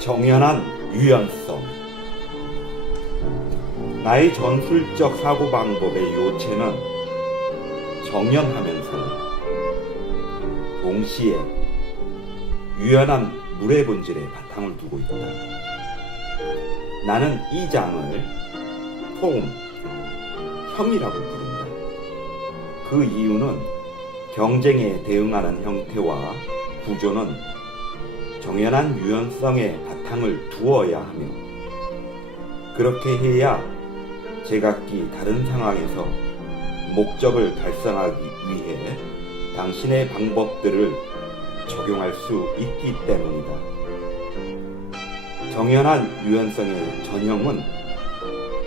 정연한 유연성. 나의 전술적 사고방법의 요체는 정연하면서 동시에 유연한 물의 본질에 바탕을 두고 있다. 나는 이 장을 폼, 혐이라고 부른다. 그 이유는 경쟁에 대응하는 형태와 구조는 정연한 유연성에 바탕을 두어야 하며, 그렇게 해야 제각기 다른 상황에서 목적을 달성하기 위해 당신의 방법들을 적용할 수 있기 때문이다. 정연한 유연성의 전형은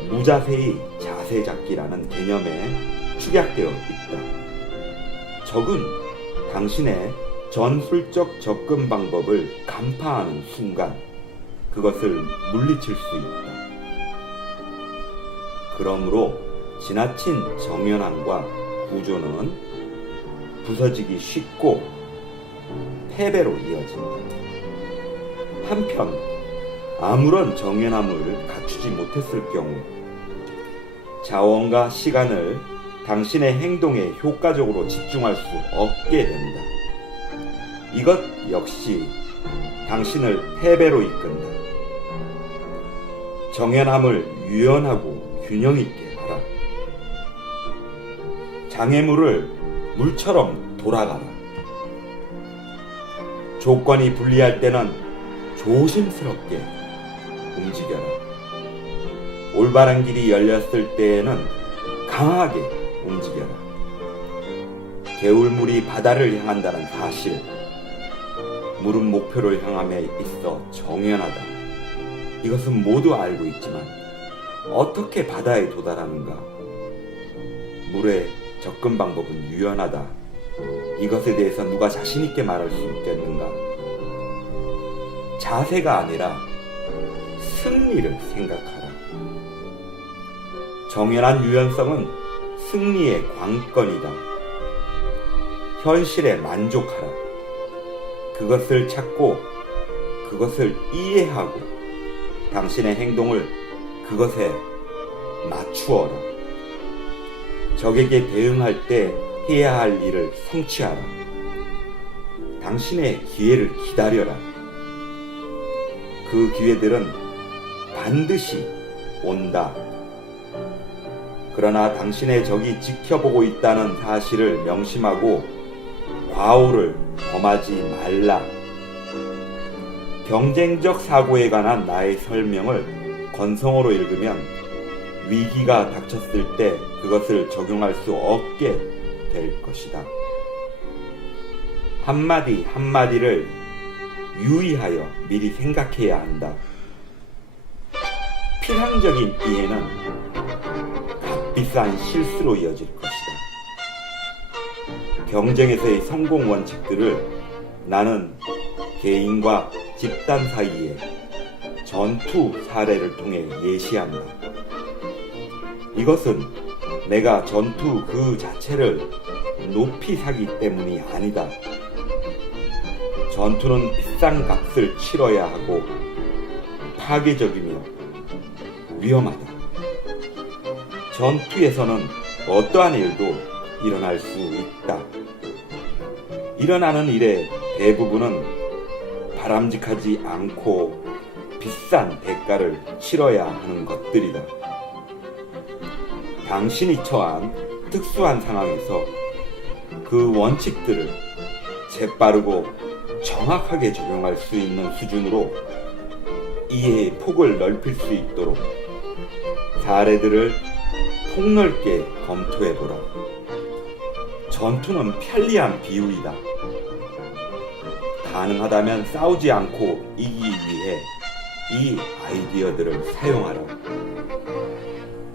무자세의 자세 잡기라는 개념에 축약되어 있다. 적은 당신의 전술적 접근 방법을 간파하는 순간 그것을 물리칠 수 있다. 그러므로 지나친 정연함과 구조는 부서지기 쉽고 패배로 이어진다. 한편 아무런 정연함을 갖추지 못했을 경우 자원과 시간을 당신의 행동에 효과적으로 집중할 수 없게 된다. 이것 역시 당신을 패배로 이끈다. 정연함을 유연하고 균형 있게 하라. 장애물을 물처럼 돌아가라. 조건이 불리할 때는 조심스럽게 움직여라. 올바른 길이 열렸을 때에는 강하게 움직여라. 개울물이 바다를 향한다는 사실, 물은 목표를 향함에 있어 정연하다. 이것은 모두 알고 있지만 어떻게 바다에 도달하는가? 물의 접근 방법은 유연하다. 이것에 대해서 누가 자신 있게 말할 수 있겠는가? 자세가 아니라 승리를 생각하라. 정연한 유연성은 승리의 관건이다. 현실에 만족하라. 그것을 찾고 그것을 이해하고 당신의 행동을 그것에 맞추어라. 적에게 대응할 때 해야 할 일을 성취하라. 당신의 기회를 기다려라. 그 기회들은 반드시 온다. 그러나 당신의 적이 지켜보고 있다는 사실을 명심하고 과오를 범하지 말라. 경쟁적 사고에 관한 나의 설명을 건성으로 읽으면 위기가 닥쳤을 때 그것을 적용할 수 없게 될 것이다. 한마디 한마디를 유의하여 미리 생각해야 한다. 피상적인 이해는 값비싼 실수로 이어질 것이다. 경쟁에서의 성공 원칙들을 나는 개인과 집단 사이의 전투 사례를 통해 예시한다. 이것은 내가 전투 그 자체를 높이 사기 때문이 아니다. 전투는 비싼 값을 치러야 하고 파괴적이며 위험하다. 전투에서는 어떠한 일도 일어날 수 있다. 일어나는 일의 대부분은 바람직하지 않고 비싼 대가를 치러야 하는 것들이다. 당신이 처한 특수한 상황에서 그 원칙들을 재빠르고 정확하게 적용할 수 있는 수준으로 이해의 폭을 넓힐 수 있도록 사례들을 폭넓게 검토해보라. 전투는 편리한 비율이다. 가능하다면 싸우지 않고 이기기 위해 이 아이디어들을 사용하라.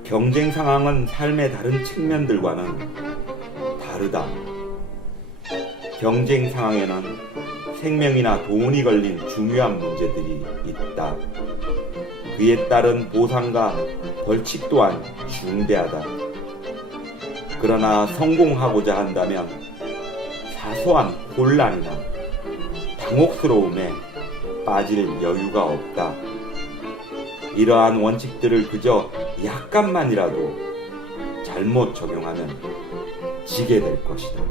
경쟁 상황은 삶의 다른 측면들과는 다르다. 경쟁 상황에는 생명이나 돈이 걸린 중요한 문제들이 있다. 그에 따른 보상과 벌칙 또한 중대하다. 그러나 성공하고자 한다면 사소한 혼란이나 당혹스러움에 빠질 여유가 없다. 이러한 원칙들을 그저 약간만이라도 잘못 적용하면 지게 될 것이다.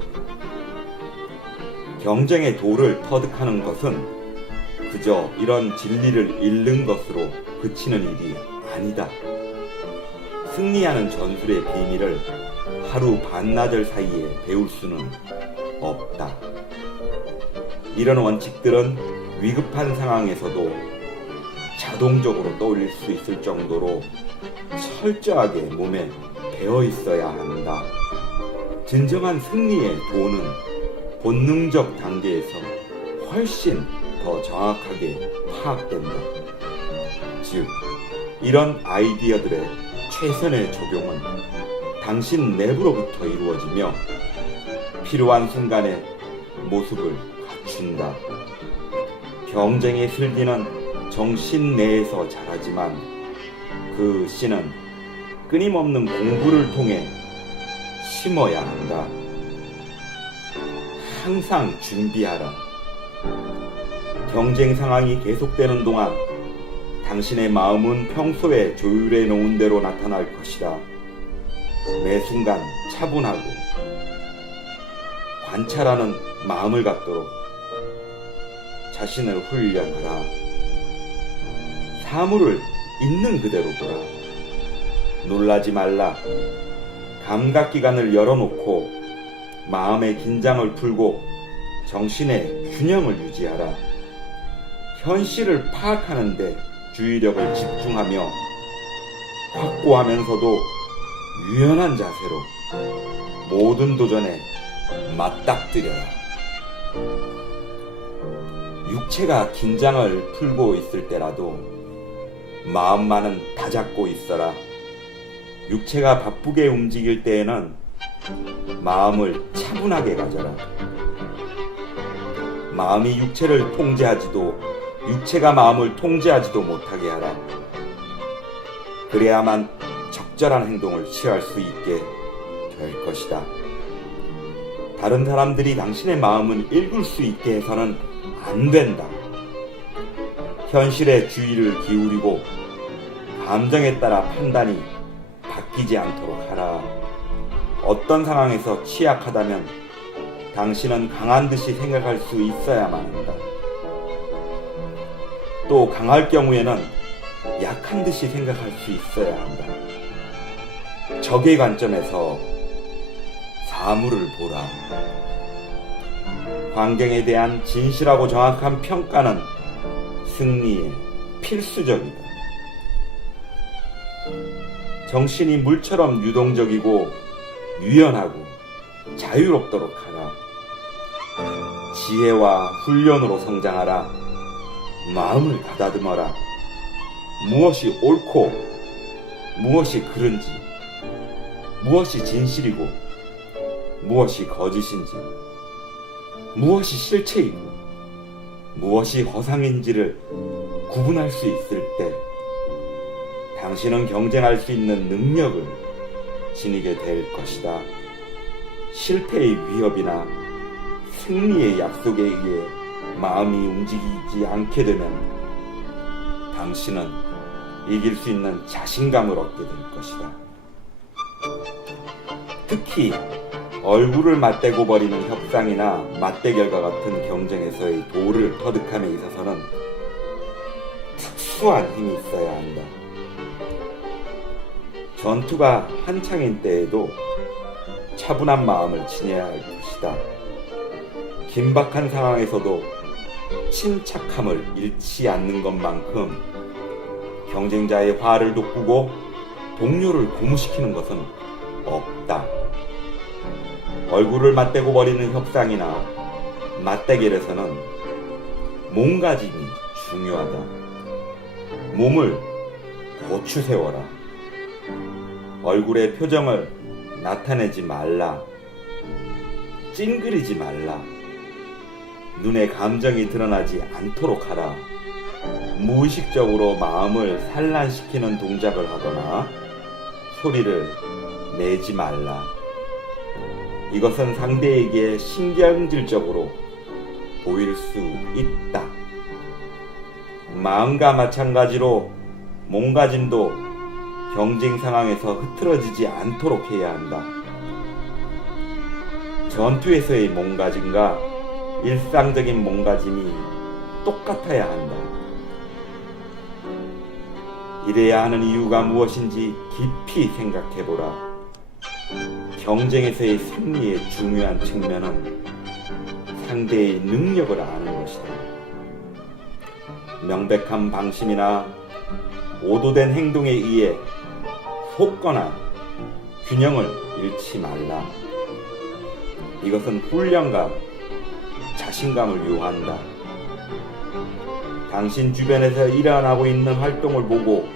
경쟁의 도를 터득하는 것은 그저 이런 진리를 잃는 것으로 그치는 일이 아니다. 승리하는 전술의 비밀을 하루 반나절 사이에 배울 수는 없다. 이런 원칙들은 위급한 상황에서도 자동적으로 떠올릴 수 있을 정도로 철저하게 몸에 배어 있어야 한다. 진정한 승리의 도는 본능적 단계에서 훨씬 더 정확하게 파악된다. 즉, 이런 아이디어들의 최선의 적용은 당신 내부로부터 이루어지며 필요한 순간에 모습을 갖춘다. 경쟁의 슬기는 정신 내에서 자라지만 그 씨는 끊임없는 공부를 통해 심어야 한다. 항상 준비하라. 경쟁 상황이 계속되는 동안 당신의 마음은 평소에 조율해 놓은 대로 나타날 것이다. 매 순간 차분하고 관찰하는 마음을 갖도록 자신을 훈련하라. 사물을 있는 그대로 보라. 놀라지 말라. 감각기관을 열어놓고 마음의 긴장을 풀고 정신의 균형을 유지하라. 현실을 파악하는데 주의력을 집중하며 확고하면서도 유연한 자세로 모든 도전에 맞닥뜨려라. 육체가 긴장을 풀고 있을 때라도 마음만은 다잡고 있어라. 육체가 바쁘게 움직일 때에는 마음을 차분하게 가져라. 마음이 육체를 통제하지도 육체가 마음을 통제하지도 못하게 하라. 그래야만 적절한 행동을 취할 수 있게 될 것이다. 다른 사람들이 당신의 마음을 읽을 수 있게 해서는 안 된다. 현실에 주의를 기울이고 감정에 따라 판단이 바뀌지 않도록 하라. 어떤 상황에서 취약하다면 당신은 강한 듯이 생각할 수 있어야만 한다. 또 강할 경우에는 약한 듯이 생각할 수 있어야 한다. 적의 관점에서 사물을 보라. 환경에 대한 진실하고 정확한 평가는 승리에 필수적이다. 정신이 물처럼 유동적이고 유연하고 자유롭도록 하라. 지혜와 훈련으로 성장하라. 마음을 가다듬어라. 무엇이 옳고 무엇이 그른지, 무엇이 진실이고 무엇이 거짓인지, 무엇이 실체이고 무엇이 허상인지를 구분할 수 있을 때 당신은 경쟁할 수 있는 능력을 지니게 될 것이다. 실패의 위협이나 승리의 약속에 의해 마음이 움직이지 않게 되면 당신은 이길 수 있는 자신감을 얻게 될 것이다. 특히 얼굴을 맞대고 버리는 협상이나 맞대결과 같은 경쟁에서의 도를 터득함에 있어서는 특수한 힘이 있어야 한다. 전투가 한창인 때에도 차분한 마음을 지녀야 할 것이다. 긴박한 상황에서도 침착함을 잃지 않는 것만큼 경쟁자의 화를 돋구고 동료를 고무시키는 것은 없다. 얼굴을 맞대고 버리는 협상이나 맞대결에서는 몸가짐이 중요하다. 몸을 고추 세워라. 얼굴의 표정을 나타내지 말라. 찡그리지 말라. 눈에 감정이 드러나지 않도록 하라. 무의식적으로 마음을 산란시키는 동작을 하거나 소리를 내지 말라. 이것은 상대에게 신경질적으로 보일 수 있다. 마음과 마찬가지로 몸가짐도 경쟁 상황에서 흐트러지지 않도록 해야 한다. 전투에서의 몸가짐과 일상적인 몸가짐이 똑같아야 한다. 이래야 하는 이유가 무엇인지 깊이 생각해보라. 경쟁에서의 승리의 중요한 측면은 상대의 능력을 아는 것이다. 명백한 방심이나 오도된 행동에 의해 속거나 균형을 잃지 말라. 이것은 훈련과 자신감을 요한다. 당신 주변에서 일어나고 있는 활동을 보고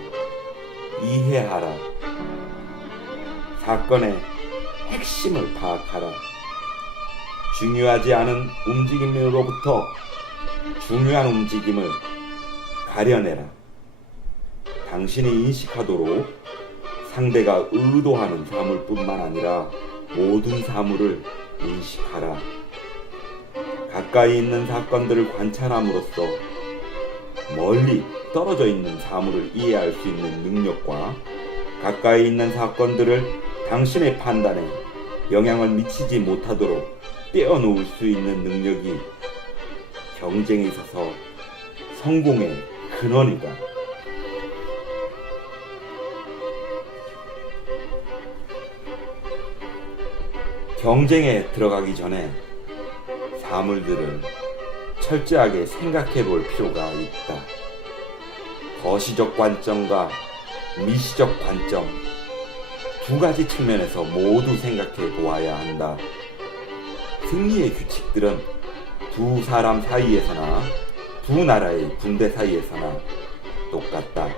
이해하라. 사건의 핵심을 파악하라. 중요하지 않은 움직임으로부터 중요한 움직임을 가려내라. 당신이 인식하도록 상대가 의도하는 사물뿐만 아니라 모든 사물을 인식하라. 가까이 있는 사건들을 관찰함으로써 멀리 떨어져 있는 사물을 이해할 수 있는 능력과 가까이 있는 사건들을 당신의 판단에 영향을 미치지 못하도록 떼어놓을 수 있는 능력이 경쟁에 있어서 성공의 근원이다. 경쟁에 들어가기 전에 사물들을 철저하게 생각해 볼 필요가 있다. 거시적 관점과 미시적 관점 두 가지 측면에서 모두 생각해 보아야 한다. 승리의 규칙들은 두 사람 사이에서나 두 나라의 군대 사이에서나 똑같다.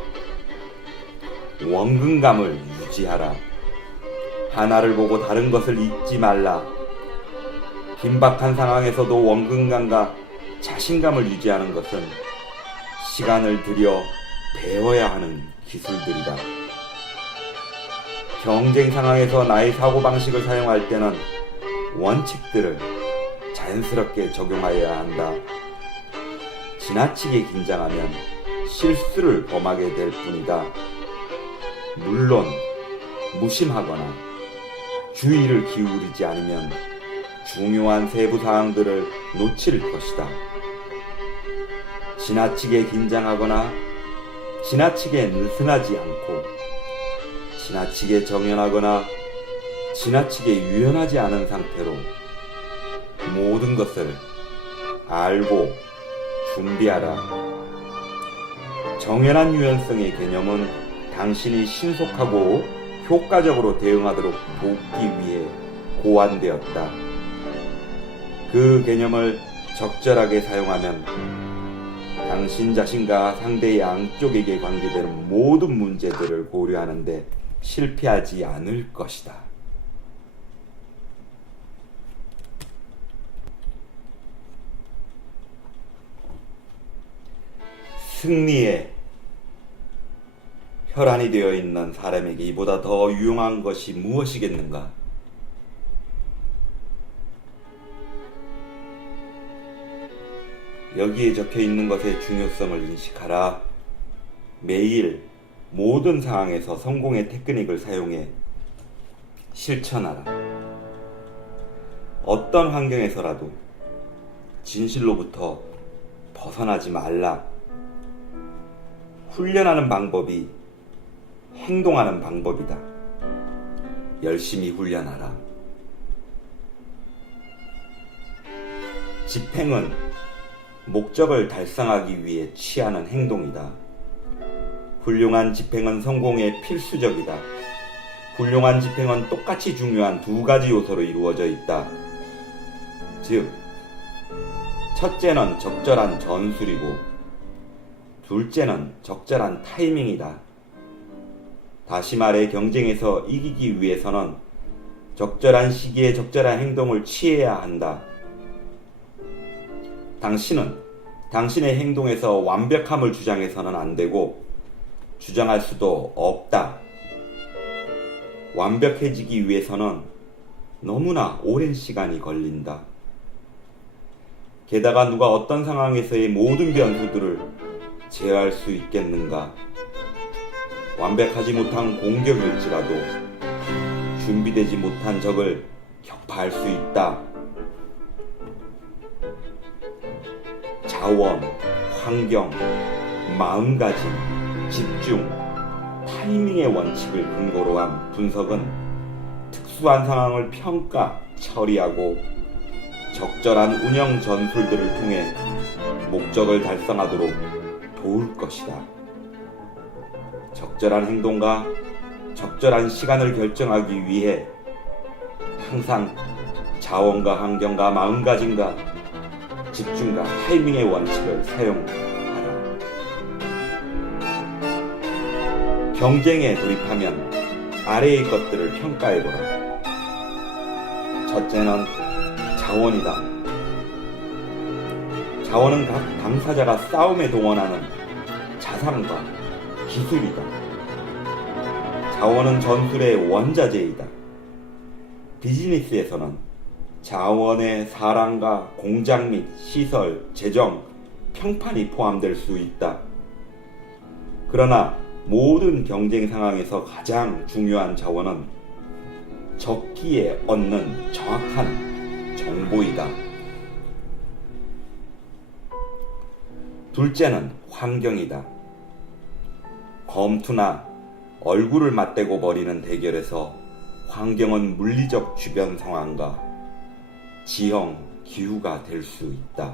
원근감을 유지하라. 하나를 보고 다른 것을 잊지 말라. 긴박한 상황에서도 원근감과 자신감을 유지하는 것은 시간을 들여 배워야 하는 기술들이다. 경쟁 상황에서 나의 사고방식을 사용할 때는 원칙들을 자연스럽게 적용하여야 한다. 지나치게 긴장하면 실수를 범하게 될 뿐이다. 물론 무심하거나 주의를 기울이지 않으면 중요한 세부 사항들을 놓칠 것이다. 지나치게 긴장하거나 지나치게 느슨하지 않고 지나치게 정연하거나 지나치게 유연하지 않은 상태로 모든 것을 알고 준비하라. 정연한 유연성의 개념은 당신이 신속하고 효과적으로 대응하도록 돕기 위해 고안되었다. 그 개념을 적절하게 사용하면 당신 자신과 상대 양쪽에게 관계되는 모든 문제들을 고려하는데 실패하지 않을 것이다. 승리에 혈안이 되어 있는 사람에게 이보다 더 유용한 것이 무엇이겠는가? 여기에 적혀 있는 것의 중요성을 인식하라. 매일 모든 상황에서 성공의 테크닉을 사용해 실천하라. 어떤 환경에서라도 진실로부터 벗어나지 말라. 훈련하는 방법이 행동하는 방법이다. 열심히 훈련하라. 집행은 목적을 달성하기 위해 취하는 행동이다. 훌륭한 집행은 성공에 필수적이다. 훌륭한 집행은 똑같이 중요한 두 가지 요소로 이루어져 있다. 즉, 첫째는 적절한 전술이고 둘째는 적절한 타이밍이다. 다시 말해 경쟁에서 이기기 위해서는 적절한 시기에 적절한 행동을 취해야 한다. 당신은 당신의 행동에서 완벽함을 주장해서는 안 되고 주장할 수도 없다. 완벽해지기 위해서는 너무나 오랜 시간이 걸린다. 게다가 누가 어떤 상황에서의 모든 변수들을 제어할 수 있겠는가? 완벽하지 못한 공격일지라도 준비되지 못한 적을 격파할 수 있다. 자원, 환경, 마음가짐, 집중, 타이밍의 원칙을 근거로 한 분석은 특수한 상황을 평가, 처리하고 적절한 운영 전술들을 통해 목적을 달성하도록 도울 것이다. 적절한 행동과 적절한 시간을 결정하기 위해 항상 자원과 환경과 마음가짐과 집중과 타이밍의 원칙을 사용하라. 경쟁에 돌입하면 아래의 것들을 평가해보라. 첫째는 자원이다. 자원은 각 당사자가 싸움에 동원하는 자산과 기술이다. 자원은 전술의 원자재이다. 비즈니스에서는 자원의 사람과 공장 및 시설, 재정, 평판이 포함될 수 있다. 그러나 모든 경쟁 상황에서 가장 중요한 자원은 적기에 얻는 정확한 정보이다. 둘째는 환경이다. 검투나 얼굴을 맞대고 벌이는 대결에서 환경은 물리적 주변 상황과 지형, 기후가 될 수 있다.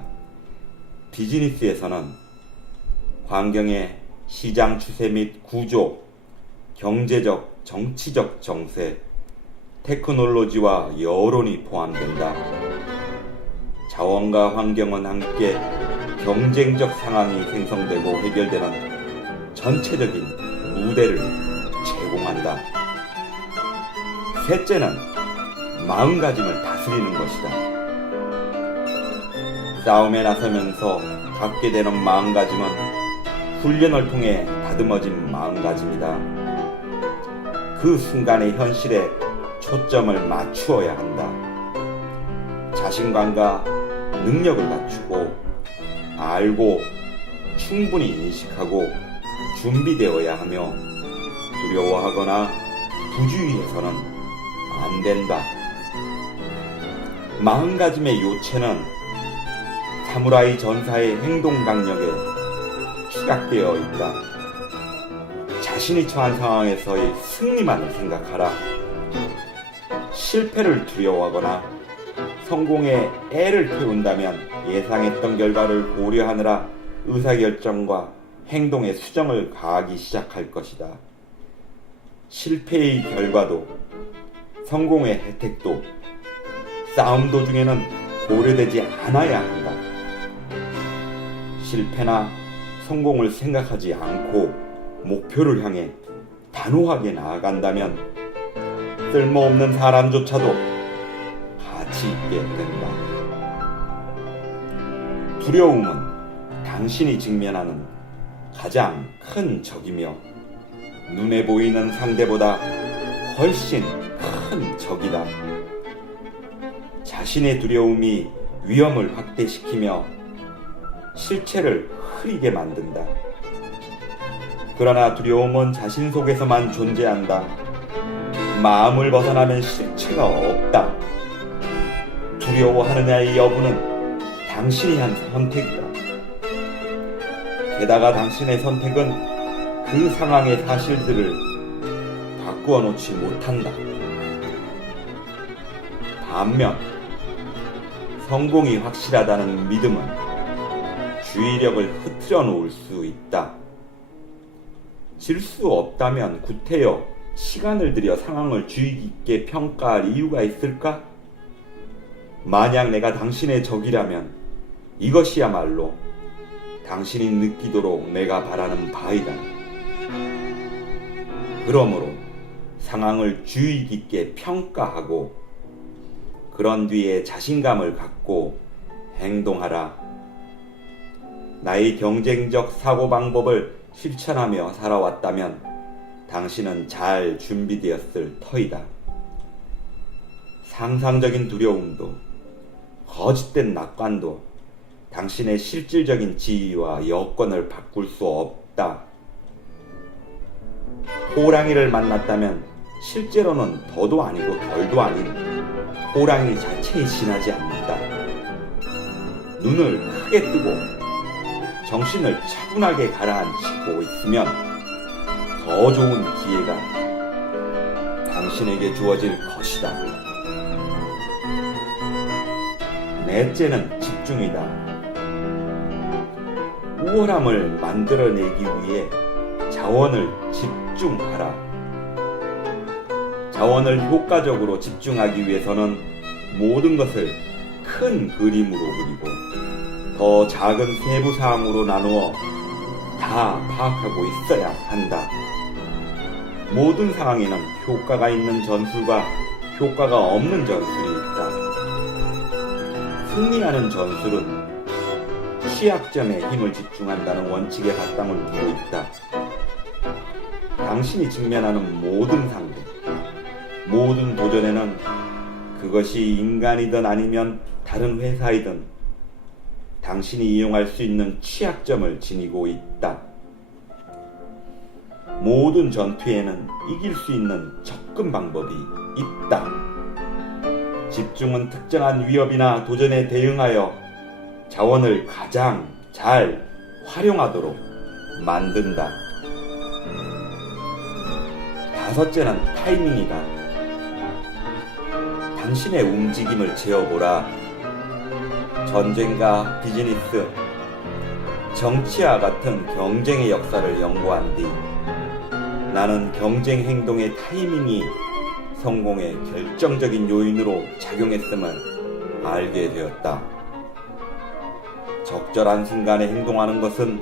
비즈니스에서는 환경의 시장 추세 및 구조, 경제적, 정치적 정세, 테크놀로지와 여론이 포함된다. 자원과 환경은 함께 경쟁적 상황이 생성되고 해결되는 전체적인 무대를 제공한다. 셋째는 마음가짐을 다스리는 것이다. 싸움에 나서면서 갖게 되는 마음가짐은 훈련을 통해 다듬어진 마음가짐이다. 그 순간의 현실에 초점을 맞추어야 한다. 자신감과 능력을 갖추고 알고 충분히 인식하고 준비되어야 하며 두려워하거나 부주의해서는 안 된다. 마음가짐의 요체는 사무라이 전사의 행동 강력에 추각되어 있다. 자신이 처한 상황에서의 승리만을 생각하라. 실패를 두려워하거나 성공에 애를 태운다면 예상했던 결과를 고려하느라 의사결정과 행동에 수정을 가하기 시작할 것이다. 실패의 결과도 성공의 혜택도 싸움 도중에는 고려되지 않아야 한다. 실패나 성공을 생각하지 않고 목표를 향해 단호하게 나아간다면 쓸모없는 사람조차도 가치 있게 된다. 두려움은 당신이 직면하는 가장 큰 적이며 눈에 보이는 상대보다 훨씬 큰 적이다. 자신의 두려움이 위험을 확대시키며 실체를 흐리게 만든다. 그러나 두려움은 자신 속에서만 존재한다. 마음을 벗어나면 실체가 없다. 두려워하느냐의 여부는 당신이 한 선택이다. 게다가 당신의 선택은 그 상황의 사실들을 바꾸어 놓지 못한다. 반면 성공이 확실하다는 믿음은 주의력을 흐트려 놓을 수 있다. 질 수 없다면 구태여 시간을 들여 상황을 주의 깊게 평가할 이유가 있을까? 만약 내가 당신의 적이라면 이것이야말로 당신이 느끼도록 내가 바라는 바이다. 그러므로 상황을 주의 깊게 평가하고 그런 뒤에 자신감을 갖고 행동하라. 나의 경쟁적 사고방법을 실천하며 살아왔다면 당신은 잘 준비되었을 터이다. 상상적인 두려움도 거짓된 낙관도 당신의 실질적인 지위와 여건을 바꿀 수 없다. 호랑이를 만났다면 실제로는 더도 아니고 덜도 아닌 호랑이 자체에 지나지 않는다. 눈을 크게 뜨고 정신을 차분하게 가라앉히고 있으면 더 좋은 기회가 당신에게 주어질 것이다. 넷째는 집중이다. 우월함을 만들어내기 위해 자원을 집중하라. 자원을 효과적으로 집중하기 위해서는 모든 것을 큰 그림으로 그리고 더 작은 세부 사항으로 나누어 다 파악하고 있어야 한다. 모든 상황에는 효과가 있는 전술과 효과가 없는 전술이 있다. 승리하는 전술은 취약점에 힘을 집중한다는 원칙에 바탕을 두고 있다. 당신이 직면하는 모든 상대, 모든 도전에는 그것이 인간이든 아니면 다른 회사이든 당신이 이용할 수 있는 취약점을 지니고 있다. 모든 전투에는 이길 수 있는 접근 방법이 있다. 집중은 특정한 위협이나 도전에 대응하여 자원을 가장 잘 활용하도록 만든다. 다섯째는 타이밍이다. 당신의 움직임을 재어보라. 전쟁과 비즈니스, 정치와 같은 경쟁의 역사를 연구한 뒤 나는 경쟁 행동의 타이밍이 성공의 결정적인 요인으로 작용했음을 알게 되었다. 적절한 순간에 행동하는 것은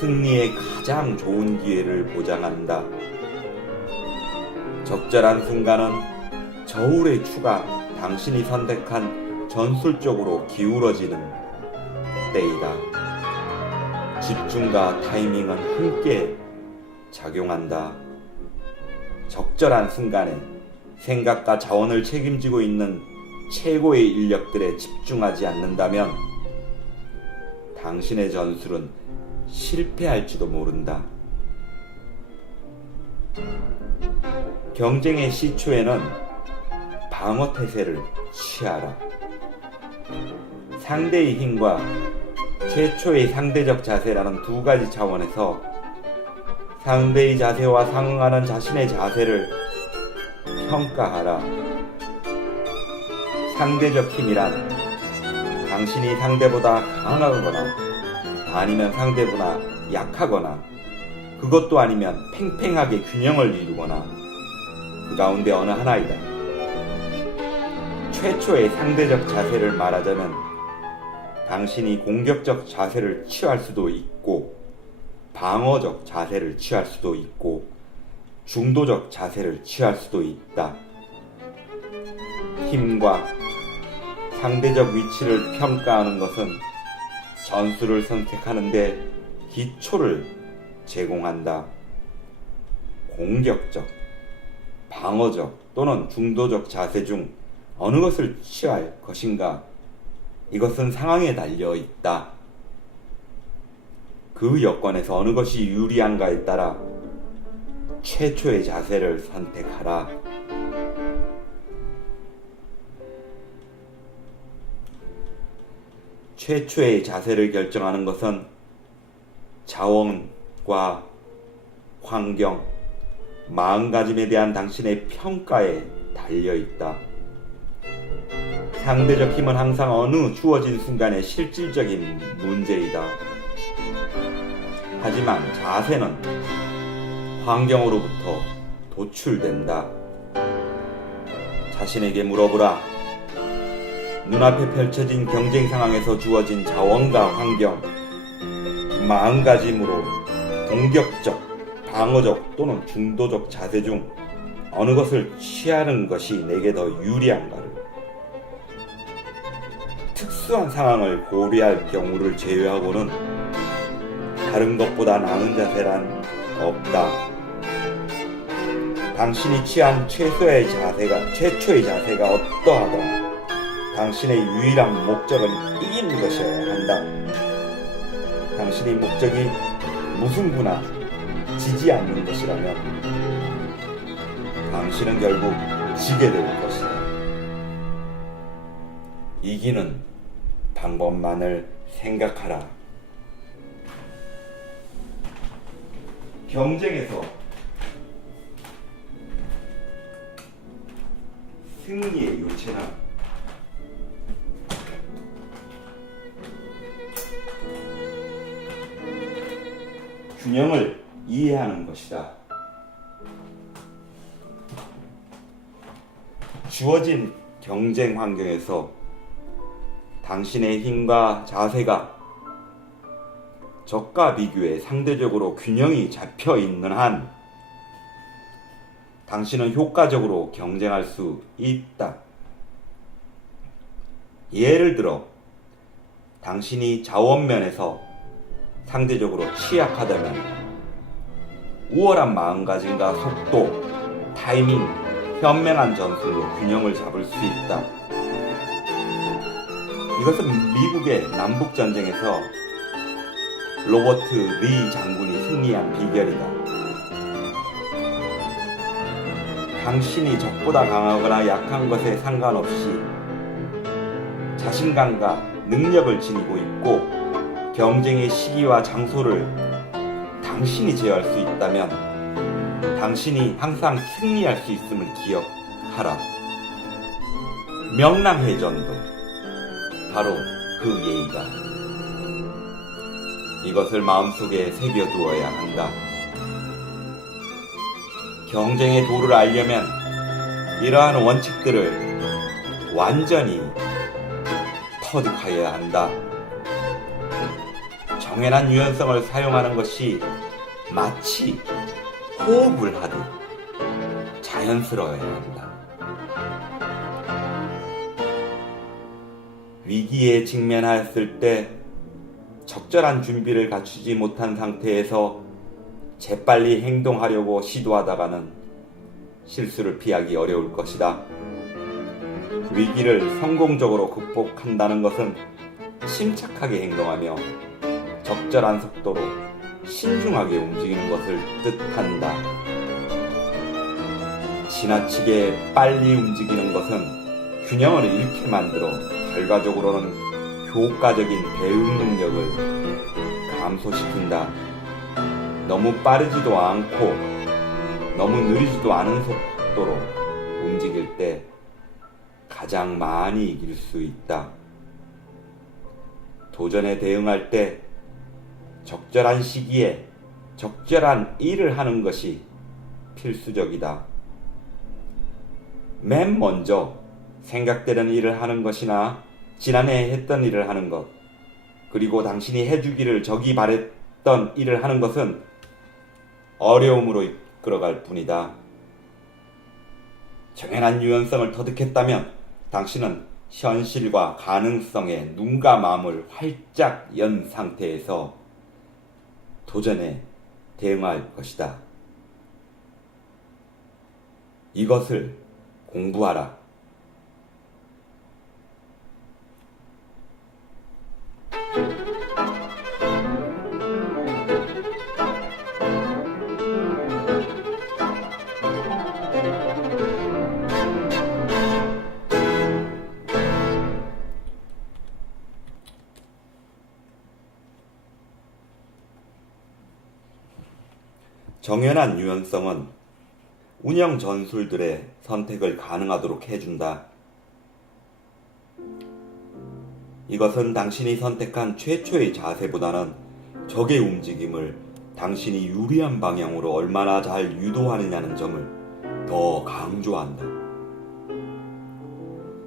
승리의 가장 좋은 기회를 보장한다. 적절한 순간은 저울의 추가 당신이 선택한 전술 쪽으로 기울어지는 때이다. 집중과 타이밍은 함께 작용한다. 적절한 순간에 생각과 자원을 책임지고 있는 최고의 인력들에 집중하지 않는다면 당신의 전술은 실패할지도 모른다. 경쟁의 시초에는 방어 태세를 취하라. 상대의 힘과 최초의 상대적 자세라는 두 가지 차원에서 상대의 자세와 상응하는 자신의 자세를 평가하라. 상대적 힘이란 당신이 상대보다 강하거나 아니면 상대보다 약하거나 그것도 아니면 팽팽하게 균형을 이루거나 그 가운데 어느 하나이다. 최초의 상대적 자세를 말하자면 당신이 공격적 자세를 취할 수도 있고 방어적 자세를 취할 수도 있고 중도적 자세를 취할 수도 있다. 힘과 상대적 위치를 평가하는 것은 전술을 선택하는데 기초를 제공한다. 공격적, 방어적 또는 중도적 자세 중 어느 것을 취할 것인가? 이것은 상황에 달려 있다. 그 여건에서 어느 것이 유리한가에 따라 최초의 자세를 선택하라. 최초의 자세를 결정하는 것은 자원과 환경, 마음가짐에 대한 당신의 평가에 달려있다. 상대적 힘은 항상 어느 주어진 순간의 실질적인 문제이다. 하지만 자세는 환경으로부터 도출된다. 자신에게 물어보라. 눈앞에 펼쳐진 경쟁 상황에서 주어진 자원과 환경, 마음가짐으로 공격적, 방어적 또는 중도적 자세 중 어느 것을 취하는 것이 내게 더 유리한가를, 특수한 상황을 고려할 경우를 제외하고는 다른 것보다 나은 자세란 없다. 당신이 취한 최초의 자세가 어떠하든 당신의 유일한 목적은 이기는 것이어야 한다. 당신의 목적이 무승부나 지지 않는 것이라면 당신은 결국 지게 될 것이다. 이기는 방법만을 생각하라. 경쟁에서 승리의 요체는 균형을 이해하는 것이다. 주어진 경쟁 환경에서 당신의 힘과 자세가 적과 비교해 상대적으로 균형이 잡혀 있는 한 당신은 효과적으로 경쟁할 수 있다. 예를 들어 당신이 자원면에서 상대적으로 취약하다면 우월한 마음가짐과 속도, 타이밍, 현명한 전술로 균형을 잡을 수 있다. 이것은 미국의 남북전쟁에서 로버트 리 장군이 승리한 비결이다. 당신이 적보다 강하거나 약한 것에 상관없이 자신감과 능력을 지니고 있고 경쟁의 시기와 장소를 당신이 제어할 수 있다면 당신이 항상 승리할 수 있음을 기억하라. 명랑해전도 바로 그 예의다. 이것을 마음속에 새겨두어야 한다. 경쟁의 도를 알려면 이러한 원칙들을 완전히 터득하여야 한다. 정연한 유연성을 사용하는 것이 마치 호흡을 하듯 자연스러워야 한다. 위기에 직면하였을 때 적절한 준비를 갖추지 못한 상태에서 재빨리 행동하려고 시도하다가는 실수를 피하기 어려울 것이다. 위기를 성공적으로 극복한다는 것은 침착하게 행동하며 적절한 속도로 신중하게 움직이는 것을 뜻한다. 지나치게 빨리 움직이는 것은 균형을 잃게 만들어 결과적으로는 효과적인 대응 능력을 감소시킨다. 너무 빠르지도 않고 너무 느리지도 않은 속도로 움직일 때 가장 많이 이길 수 있다. 도전에 대응할 때 적절한 시기에 적절한 일을 하는 것이 필수적이다. 맨 먼저 생각되는 일을 하는 것이나 지난해 했던 일을 하는 것, 그리고 당신이 해주기를 적이 바랬던 일을 하는 것은 어려움으로 이끌어갈 뿐이다. 정연한 유연성을 터득했다면 당신은 현실과 가능성에 눈과 마음을 활짝 연 상태에서 도전에 대응할 것이다. 이것을 공부하라. 정연한 유연성은 운영 전술들의 선택을 가능하도록 해준다. 이것은 당신이 선택한 최초의 자세보다는 적의 움직임을 당신이 유리한 방향으로 얼마나 잘 유도하느냐는 점을 더 강조한다.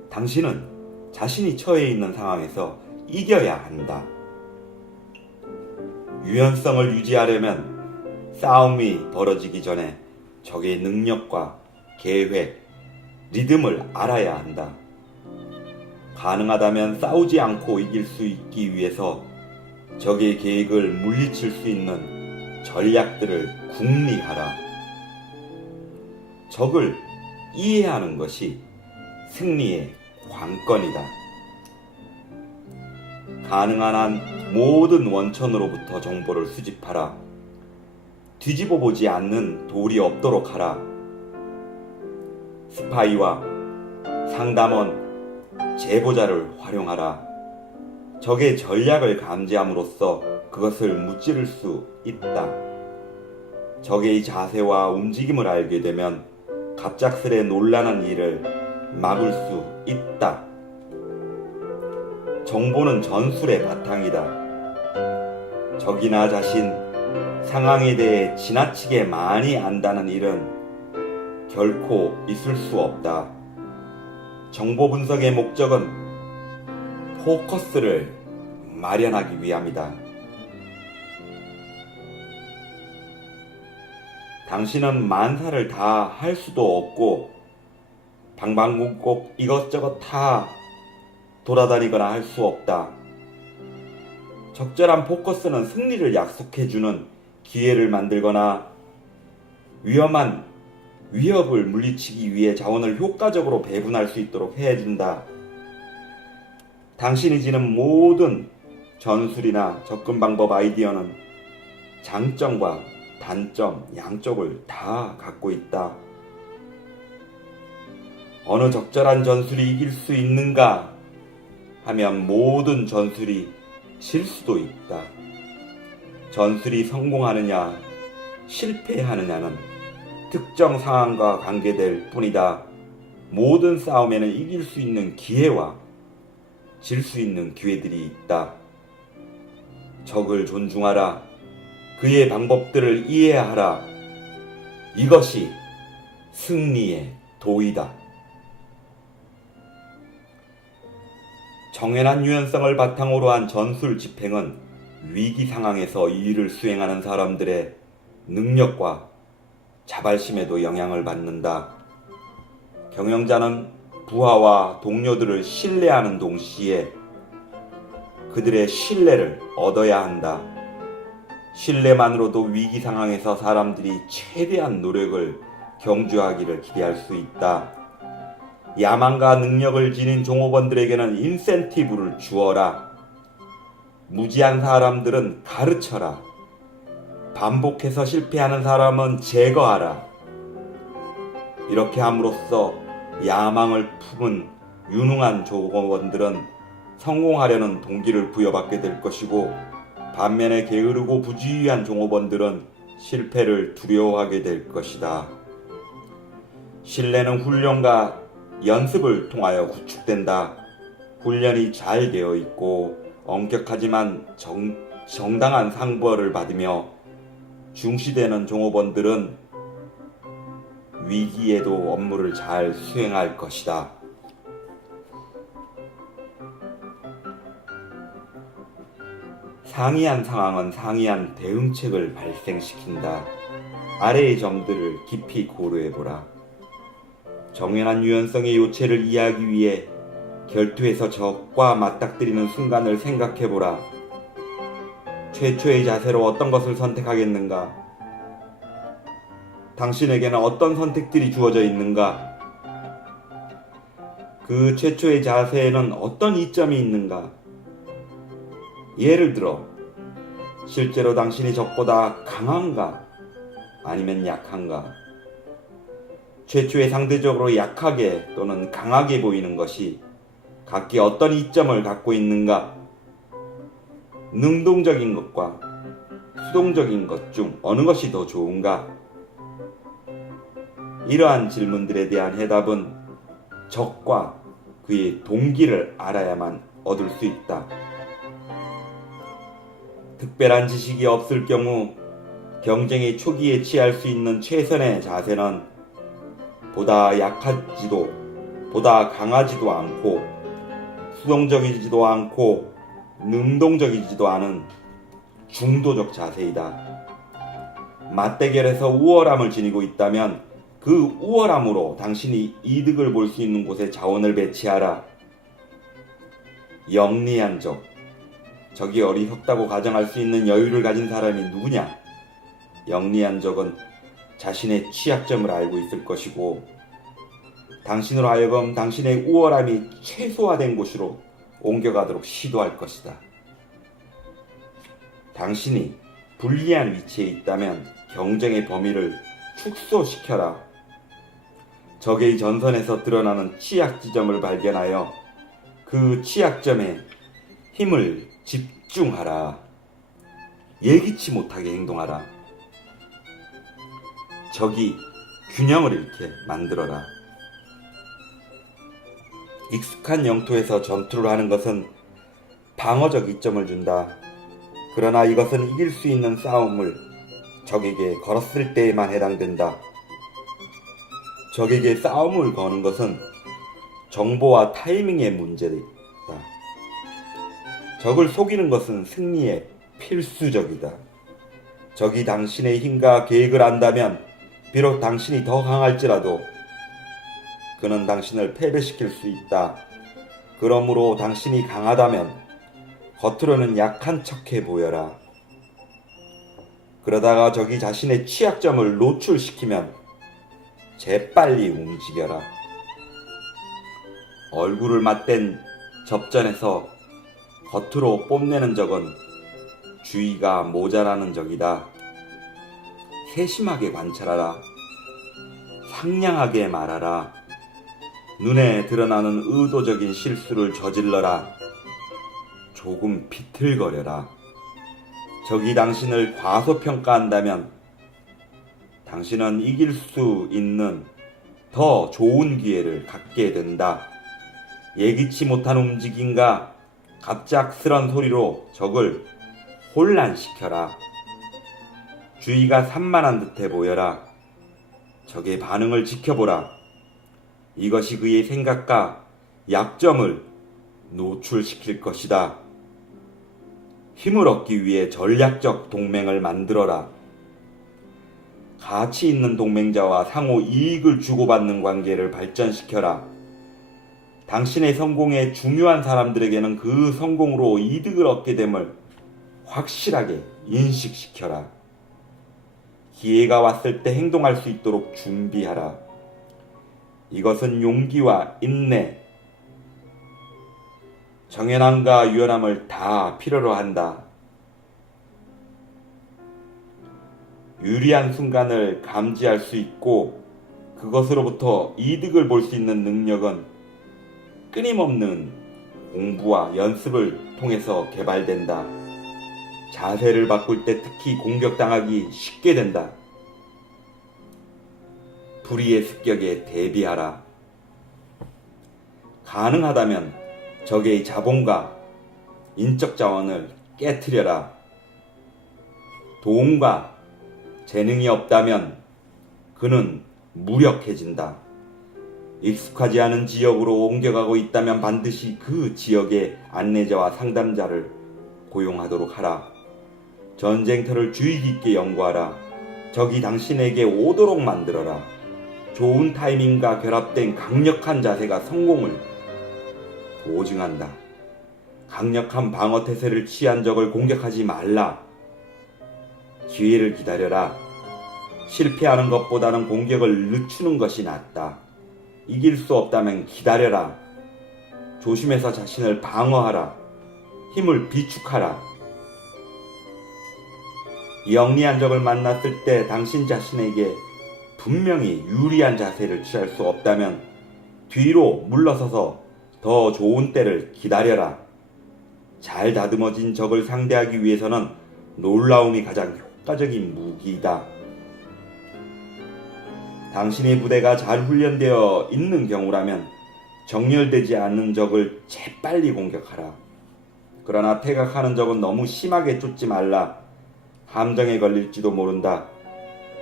당신은 자신이 처해 있는 상황에서 이겨야 한다. 유연성을 유지하려면 싸움이 벌어지기 전에 적의 능력과 계획, 리듬을 알아야 한다. 가능하다면 싸우지 않고 이길 수 있기 위해서 적의 계획을 물리칠 수 있는 전략들을 궁리하라. 적을 이해하는 것이 승리의 관건이다. 가능한 한 모든 원천으로부터 정보를 수집하라. 뒤집어 보지 않는 돌이 없도록 하라. 스파이와 상담원, 제보자를 활용하라. 적의 전략을 감지함으로써 그것을 무찌를 수 있다. 적의 자세와 움직임을 알게 되면 갑작스레 놀라는 일을 막을 수 있다. 정보는 전술의 바탕이다. 적이나 자신, 상황에 대해 지나치게 많이 안다는 일은 결코 있을 수 없다. 정보 분석의 목적은 포커스를 마련하기 위함이다. 당신은 만사를 다 할 수도 없고 방방곡곡 이것저것 다 돌아다니거나 할 수 없다. 적절한 포커스는 승리를 약속해주는 기회를 만들거나 위험한 위협을 물리치기 위해 자원을 효과적으로 배분할 수 있도록 해준다. 당신이 지닌 모든 전술이나 접근 방법 아이디어는 장점과 단점 양쪽을 다 갖고 있다. 어느 적절한 전술이 이길 수 있는가 하면 모든 전술이 질 수도 있다. 전술이 성공하느냐 실패하느냐는 특정 상황과 관계될 뿐이다. 모든 싸움에는 이길 수 있는 기회와 질 수 있는 기회들이 있다. 적을 존중하라. 그의 방법들을 이해하라. 이것이 승리의 도이다. 정연한 유연성을 바탕으로 한 전술 집행은 위기 상황에서 이 일을 수행하는 사람들의 능력과 자발심에도 영향을 받는다. 경영자는 부하와 동료들을 신뢰하는 동시에 그들의 신뢰를 얻어야 한다. 신뢰만으로도 위기 상황에서 사람들이 최대한 노력을 경주하기를 기대할 수 있다. 야망과 능력을 지닌 종업원들에게는 인센티브를 주어라. 무지한 사람들은 가르쳐라. 반복해서 실패하는 사람은 제거하라. 이렇게 함으로써 야망을 품은 유능한 종업원들은 성공하려는 동기를 부여받게 될 것이고, 반면에 게으르고 부주의한 종업원들은 실패를 두려워하게 될 것이다. 신뢰는 훈련과 연습을 통하여 구축된다. 훈련이 잘 되어 있고 엄격하지만 정당한 상벌을 받으며 중시되는 종업원들은 위기에도 업무를 잘 수행할 것이다. 상이한 상황은 상이한 대응책을 발생시킨다. 아래의 점들을 깊이 고려해보라. 정연한 유연성의 요체를 이해하기 위해 결투에서 적과 맞닥뜨리는 순간을 생각해보라. 최초의 자세로 어떤 것을 선택하겠는가? 당신에게는 어떤 선택들이 주어져 있는가? 그 최초의 자세에는 어떤 이점이 있는가? 예를 들어, 실제로 당신이 적보다 강한가? 아니면 약한가? 최초에 상대적으로 약하게 또는 강하게 보이는 것이 각기 어떤 이점을 갖고 있는가? 능동적인 것과 수동적인 것 중 어느 것이 더 좋은가? 이러한 질문들에 대한 해답은 적과 그의 동기를 알아야만 얻을 수 있다. 특별한 지식이 없을 경우 경쟁의 초기에 취할 수 있는 최선의 자세는 보다 약하지도 보다 강하지도 않고 수동적이지도 않고 능동적이지도 않은 중도적 자세이다. 맞대결에서 우월함을 지니고 있다면 그 우월함으로 당신이 이득을 볼 수 있는 곳에 자원을 배치하라. 영리한 적, 적이 어리석다고 가정할 수 있는 여유를 가진 사람이 누구냐? 영리한 적은 자신의 취약점을 알고 있을 것이고 당신으로 하여금 당신의 우월함이 최소화된 곳으로 옮겨가도록 시도할 것이다. 당신이 불리한 위치에 있다면 경쟁의 범위를 축소시켜라. 적의 전선에서 드러나는 취약 지점을 발견하여 그 취약점에 힘을 집중하라. 예기치 못하게 행동하라. 적이 균형을 잃게 만들어라. 익숙한 영토에서 전투를 하는 것은 방어적 이점을 준다. 그러나 이것은 이길 수 있는 싸움을 적에게 걸었을 때에만 해당된다. 적에게 싸움을 거는 것은 정보와 타이밍의 문제다. 적을 속이는 것은 승리에 필수적이다. 적이 당신의 힘과 계획을 안다면 비록 당신이 더 강할지라도 그는 당신을 패배시킬 수 있다. 그러므로 당신이 강하다면 겉으로는 약한 척해 보여라. 그러다가 적이 자신의 취약점을 노출시키면 재빨리 움직여라. 얼굴을 맞댄 접전에서 겉으로 뽐내는 적은 주의가 모자라는 적이다. 세심하게 관찰하라. 상냥하게 말하라. 눈에 드러나는 의도적인 실수를 저질러라. 조금 비틀거려라. 적이 당신을 과소평가한다면 당신은 이길 수 있는 더 좋은 기회를 갖게 된다. 예기치 못한 움직임과 갑작스런 소리로 적을 혼란시켜라. 주의가 산만한 듯해 보여라. 적의 반응을 지켜보라. 이것이 그의 생각과 약점을 노출시킬 것이다. 힘을 얻기 위해 전략적 동맹을 만들어라. 가치 있는 동맹자와 상호 이익을 주고받는 관계를 발전시켜라. 당신의 성공에 중요한 사람들에게는 그 성공으로 이득을 얻게 됨을 확실하게 인식시켜라. 기회가 왔을 때 행동할 수 있도록 준비하라. 이것은 용기와 인내, 정연함과 유연함을 다 필요로 한다. 유리한 순간을 감지할 수 있고 그것으로부터 이득을 볼 수 있는 능력은 끊임없는 공부와 연습을 통해서 개발된다. 자세를 바꿀 때 특히 공격당하기 쉽게 된다. 불의의 습격에 대비하라. 가능하다면 적의 자본과 인적 자원을 깨트려라. 도움과 재능이 없다면 그는 무력해진다. 익숙하지 않은 지역으로 옮겨가고 있다면 반드시 그 지역의 안내자와 상담자를 고용하도록 하라. 전쟁터를 주의 깊게 연구하라. 적이 당신에게 오도록 만들어라. 좋은 타이밍과 결합된 강력한 자세가 성공을 보증한다. 강력한 방어 태세를 취한 적을 공격하지 말라. 기회를 기다려라. 실패하는 것보다는 공격을 늦추는 것이 낫다. 이길 수 없다면 기다려라. 조심해서 자신을 방어하라. 힘을 비축하라. 영리한 적을 만났을 때 당신 자신에게 분명히 유리한 자세를 취할 수 없다면 뒤로 물러서서 더 좋은 때를 기다려라. 잘 다듬어진 적을 상대하기 위해서는 놀라움이 가장 효과적인 무기이다. 당신의 부대가 잘 훈련되어 있는 경우라면 정렬되지 않는 적을 재빨리 공격하라. 그러나 퇴각하는 적은 너무 심하게 쫓지 말라. 함정에 걸릴지도 모른다.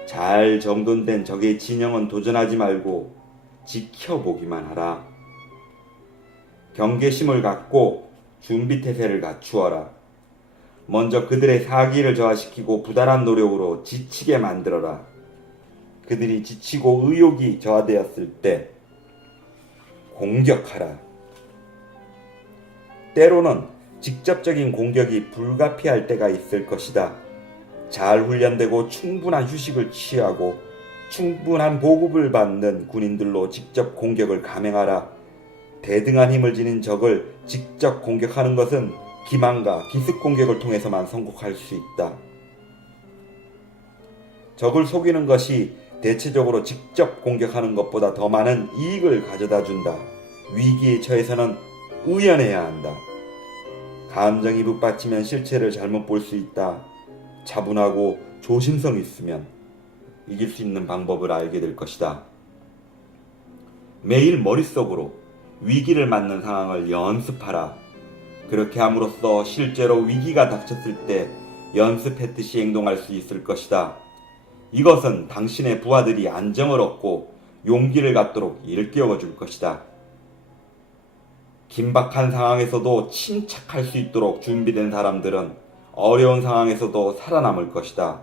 잘 정돈된 적의 진영은 도전하지 말고 지켜보기만 하라. 경계심을 갖고 준비태세를 갖추어라. 먼저 그들의 사기를 저하시키고 부단한 노력으로 지치게 만들어라. 그들이 지치고 의욕이 저하되었을 때 공격하라. 때로는 직접적인 공격이 불가피할 때가 있을 것이다. 잘 훈련되고 충분한 휴식을 취하고 충분한 보급을 받는 군인들로 직접 공격을 감행하라. 대등한 힘을 지닌 적을 직접 공격하는 것은 기만과 기습 공격을 통해서만 성공할 수 있다. 적을 속이는 것이 대체적으로 직접 공격하는 것보다 더 많은 이익을 가져다 준다. 위기에 처해서는 의연해야 한다. 감정이 북받치면 실체를 잘못 볼 수 있다. 차분하고 조심성 있으면 이길 수 있는 방법을 알게 될 것이다. 매일 머릿속으로 위기를 맞는 상황을 연습하라. 그렇게 함으로써 실제로 위기가 닥쳤을 때 연습했듯이 행동할 수 있을 것이다. 이것은 당신의 부하들이 안정을 얻고 용기를 갖도록 일깨워 줄 것이다. 긴박한 상황에서도 침착할 수 있도록 준비된 사람들은 어려운 상황에서도 살아남을 것이다.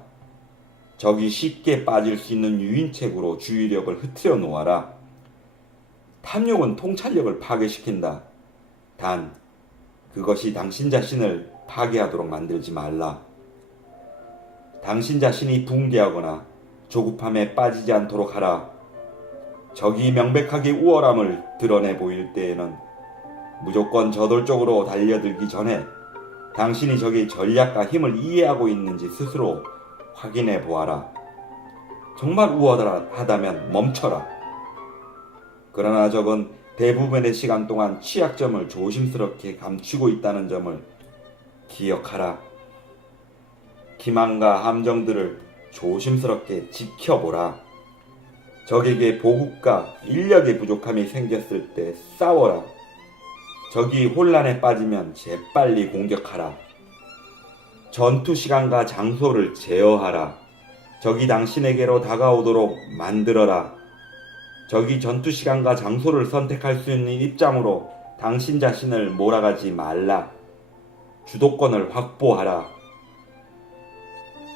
적이 쉽게 빠질 수 있는 유인책으로 주의력을 흐트려 놓아라. 탐욕은 통찰력을 파괴시킨다. 단, 그것이 당신 자신을 파괴하도록 만들지 말라. 당신 자신이 붕괴하거나 조급함에 빠지지 않도록 하라. 적이 명백하게 우월함을 드러내 보일 때에는 무조건 저돌적으로 달려들기 전에 당신이 적의 전략과 힘을 이해하고 있는지 스스로 확인해 보아라. 정말 우월하다면 멈춰라. 그러나 적은 대부분의 시간 동안 취약점을 조심스럽게 감추고 있다는 점을 기억하라. 기만과 함정들을 조심스럽게 지켜보라. 적에게 보급과 인력의 부족함이 생겼을 때 싸워라. 적이 혼란에 빠지면 재빨리 공격하라. 전투 시간과 장소를 제어하라. 적이 당신에게로 다가오도록 만들어라. 적이 전투 시간과 장소를 선택할 수 있는 입장으로 당신 자신을 몰아가지 말라. 주도권을 확보하라.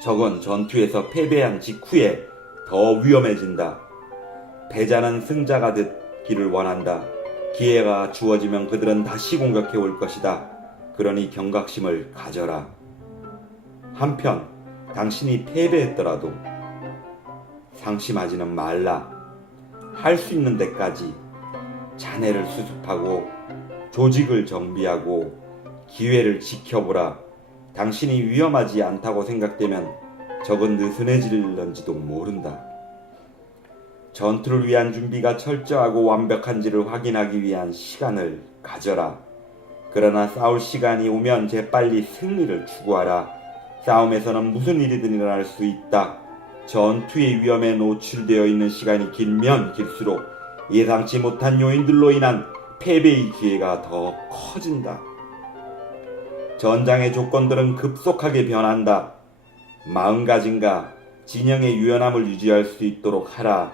적은 전투에서 패배한 직후에 더 위험해진다. 패자는 승자가 되기를 원한다. 기회가 주어지면 그들은 다시 공격해 올 것이다. 그러니 경각심을 가져라. 한편 당신이 패배했더라도 상심하지는 말라. 할 수 있는 데까지 잔해를 수습하고 조직을 정비하고 기회를 지켜보라. 당신이 위험하지 않다고 생각되면 적은 느슨해질런지도 모른다. 전투를 위한 준비가 철저하고 완벽한지를 확인하기 위한 시간을 가져라. 그러나 싸울 시간이 오면 재빨리 승리를 추구하라. 싸움에서는 무슨 일이든 일어날 수 있다. 전투의 위험에 노출되어 있는 시간이 길면 길수록 예상치 못한 요인들로 인한 패배의 기회가 더 커진다. 전장의 조건들은 급속하게 변한다. 마음가짐과 진영의 유연함을 유지할 수 있도록 하라.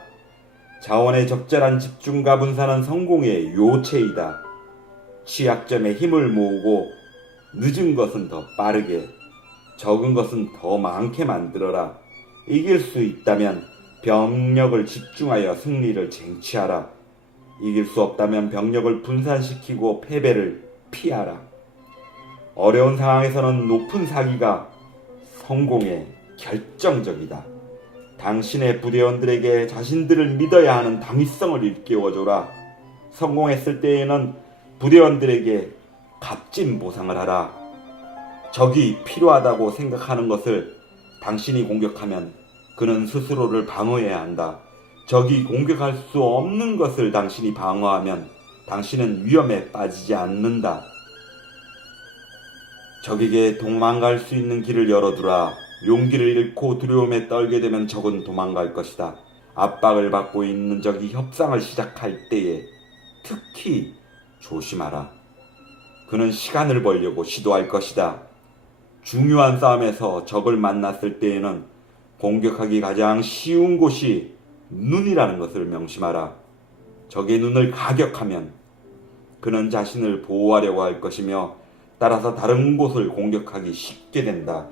자원의 적절한 집중과 분산은 성공의 요체이다. 취약점에 힘을 모으고 늦은 것은 더 빠르게, 적은 것은 더 많게 만들어라. 이길 수 있다면 병력을 집중하여 승리를 쟁취하라. 이길 수 없다면 병력을 분산시키고 패배를 피하라. 어려운 상황에서는 높은 사기가 성공에 결정적이다. 당신의 부대원들에게 자신들을 믿어야 하는 당위성을 일깨워줘라. 성공했을 때에는 부대원들에게 값진 보상을 하라. 적이 필요하다고 생각하는 것을 당신이 공격하면 그는 스스로를 방어해야 한다. 적이 공격할 수 없는 것을 당신이 방어하면 당신은 위험에 빠지지 않는다. 적에게 도망갈 수 있는 길을 열어두라. 용기를 잃고 두려움에 떨게 되면 적은 도망갈 것이다. 압박을 받고 있는 적이 협상을 시작할 때에 특히 조심하라. 그는 시간을 벌려고 시도할 것이다. 중요한 싸움에서 적을 만났을 때에는 공격하기 가장 쉬운 곳이 눈이라는 것을 명심하라. 적의 눈을 가격하면 그는 자신을 보호하려고 할 것이며 따라서 다른 곳을 공격하기 쉽게 된다.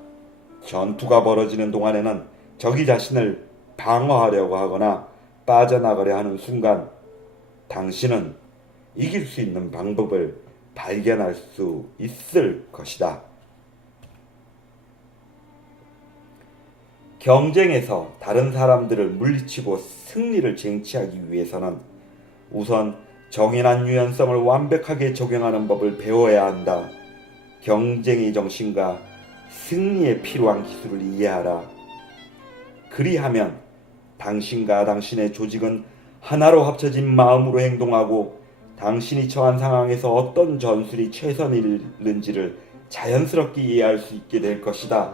전투가 벌어지는 동안에는 적이 자신을 방어하려고 하거나 빠져나가려 하는 순간 당신은 이길 수 있는 방법을 발견할 수 있을 것이다. 경쟁에서 다른 사람들을 물리치고 승리를 쟁취하기 위해서는 우선 정연한 유연성을 완벽하게 적용하는 법을 배워야 한다. 경쟁의 정신과 승리에 필요한 기술을 이해하라. 그리하면 당신과 당신의 조직은 하나로 합쳐진 마음으로 행동하고 당신이 처한 상황에서 어떤 전술이 최선일는지를 자연스럽게 이해할 수 있게 될 것이다.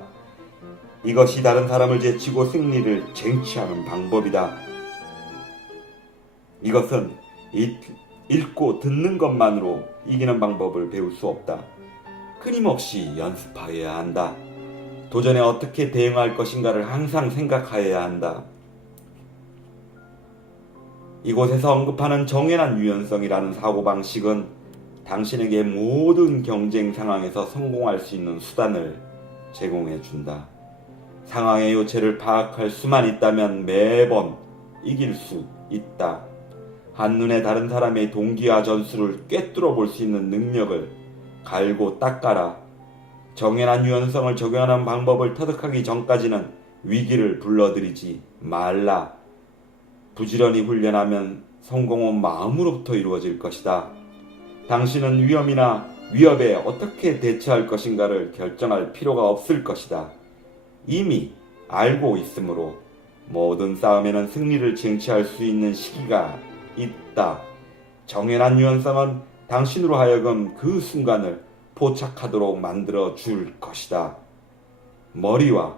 이것이 다른 사람을 제치고 승리를 쟁취하는 방법이다. 이것은 읽고 듣는 것만으로 이기는 방법을 배울 수 없다. 끊임없이 연습하여야 한다. 도전에 어떻게 대응할 것인가를 항상 생각하여야 한다. 이곳에서 언급하는 정연한 유연성이라는 사고방식은 당신에게 모든 경쟁 상황에서 성공할 수 있는 수단을 제공해 준다. 상황의 요체를 파악할 수만 있다면 매번 이길 수 있다. 한눈에 다른 사람의 동기와 전술을 꿰뚫어 볼 수 있는 능력을 갈고 닦아라. 정연한 유연성을 적용하는 방법을 터득하기 전까지는 위기를 불러들이지 말라. 부지런히 훈련하면 성공은 마음으로부터 이루어질 것이다. 당신은 위험이나 위협에 어떻게 대처할 것인가를 결정할 필요가 없을 것이다. 이미 알고 있으므로 모든 싸움에는 승리를 쟁취할 수 있는 시기가 있다. 정연한 유연성은 당신으로 하여금 그 순간을 포착하도록 만들어 줄 것이다. 머리와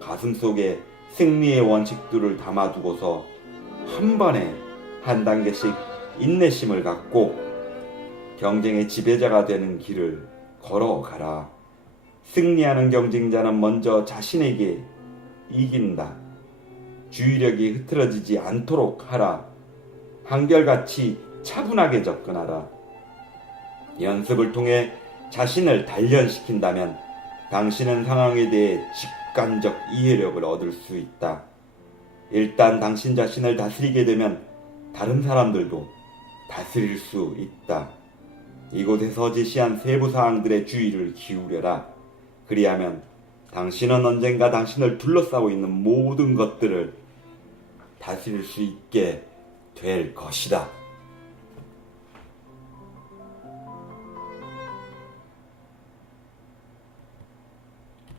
가슴 속에 승리의 원칙들을 담아두고서 한 번에 한 단계씩 인내심을 갖고 경쟁의 지배자가 되는 길을 걸어가라. 승리하는 경쟁자는 먼저 자신에게 이긴다. 주의력이 흐트러지지 않도록 하라. 한결같이 차분하게 접근하라. 연습을 통해 자신을 단련시킨다면 당신은 상황에 대해 직관적 이해력을 얻을 수 있다. 일단 당신 자신을 다스리게 되면 다른 사람들도 다스릴 수 있다. 이곳에서 제시한 세부 사항들의 주의를 기울여라. 그리하면 당신은 언젠가 당신을 둘러싸고 있는 모든 것들을 다스릴 수 있게 될 것이다.